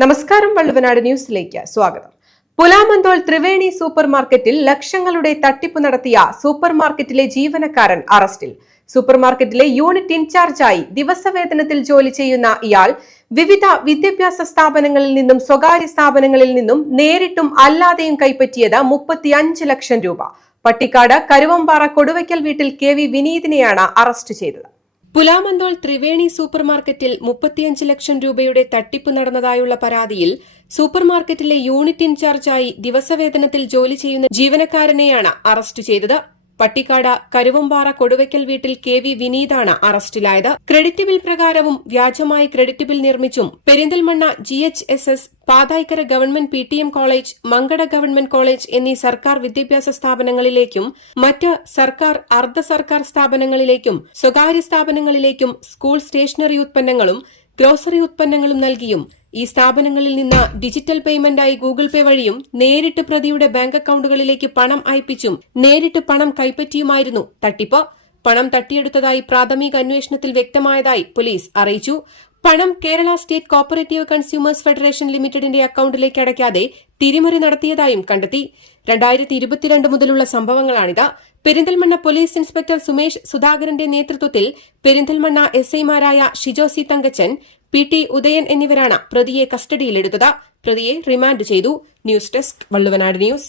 നമസ്കാരം വള്ളുവനാട് ന്യൂസിലേക്ക് സ്വാഗതം. പുലാമന്തോൾ ത്രിവേണി സൂപ്പർ മാർക്കറ്റിൽ ലക്ഷങ്ങളുടെ തട്ടിപ്പ് നടത്തിയ സൂപ്പർ മാർക്കറ്റിലെ ജീവനക്കാരൻ അറസ്റ്റിൽ. സൂപ്പർ മാർക്കറ്റിലെ യൂണിറ്റ് ഇൻചാർജായി ദിവസവേതനത്തിൽ ജോലി ചെയ്യുന്ന ഇയാൾ വിവിധ വിദ്യാഭ്യാസ സ്ഥാപനങ്ങളിൽ നിന്നും സ്വകാര്യ സ്ഥാപനങ്ങളിൽ നിന്നും നേരിട്ടും അല്ലാതെയും കൈപ്പറ്റിയത് മുപ്പത്തിയഞ്ച് ലക്ഷം രൂപ. പട്ടിക്കാട് കരുവമ്പാറ കൊടുവയ്ക്കൽ വീട്ടിൽ കെ വി വിനീതിനെയാണ് അറസ്റ്റ് ചെയ്തത്. പുലാമന്തോൾ ത്രിവേണി സൂപ്പർ മാർക്കറ്റിൽ മുപ്പത്തിയഞ്ച് ലക്ഷം രൂപയുടെ തട്ടിപ്പ് നടന്നതായുള്ള പരാതിയിൽ സൂപ്പർ മാർക്കറ്റിലെ യൂണിറ്റ് ഇൻചാർജായി ദിവസവേതനത്തിൽ ജോലി ചെയ്യുന്ന ജീവനക്കാരനെയാണ് അറസ്റ്റ് ചെയ്തത്. പട്ടിക്കാട് കരുവമ്പാറ കൊടുവയ്ക്കൽ വീട്ടിൽ കെ വി വിനീതാണ് അറസ്റ്റിലായത്. ക്രെഡിറ്റ് ബിൽ പ്രകാരവും വ്യാജമായി credit bill നിർമ്മിച്ചും Perinthalmanna G H S S Pathaikkara government P T M college Mankada government college എന്നീ സർക്കാർ വിദ്യാഭ്യാസ സ്ഥാപനങ്ങളിലേക്കും മറ്റ് സർക്കാർ അർദ്ധ സർക്കാർ സ്ഥാപനങ്ങളിലേക്കും സ്വകാര്യ സ്ഥാപനങ്ങളിലേക്കും സ്കൂൾ സ്റ്റേഷനറി ഉത്പന്നങ്ങളും ഗ്രോസറി ഉത്പന്നങ്ങളും നൽകിയും ഈ സ്ഥാപനങ്ങളിൽ നിന്ന് ഡിജിറ്റൽ പേയ്മെന്റായി ഗൂഗിൾ പേ വഴിയും നേരിട്ട് പ്രതിയുടെ ബാങ്ക് അക്കൌണ്ടുകളിലേക്ക് പണം അയപ്പിച്ചും നേരിട്ട് പണം കൈപ്പറ്റിയുമായിരുന്നു തട്ടിപ്പ്. പണം തട്ടിയെടുത്തതായി പ്രാഥമിക അന്വേഷണത്തിൽ വ്യക്തമായതായി പോലീസ് അറിയിച്ചു. പണം Kerala state cooperative consumers federation ലിമിറ്റഡിന്റെ അക്കൌണ്ടിലേക്ക് അടയ്ക്കാതെ തിരിമറി നടത്തിയതായും കണ്ടെത്തി. രണ്ടായിരത്തി ഇരുപത്തിരണ്ട് മുതലുള്ള സംഭവങ്ങളാണിത്. പെരിന്തൽമണ്ണ പോലീസ് ഇൻസ്പെക്ടർ സുമേഷ് സുധാകരന്റെ നേതൃത്വത്തിൽ പെരിന്തൽമണ്ണ എസ് ഐമാരായ Shijo C Thankachan P T Udayan എന്നിവരാണ് പ്രതിയെ കസ്റ്റഡിയിലെടുത്തത്. പ്രതിയെ റിമാൻഡ് ചെയ്തു. News desk Valluvanad news.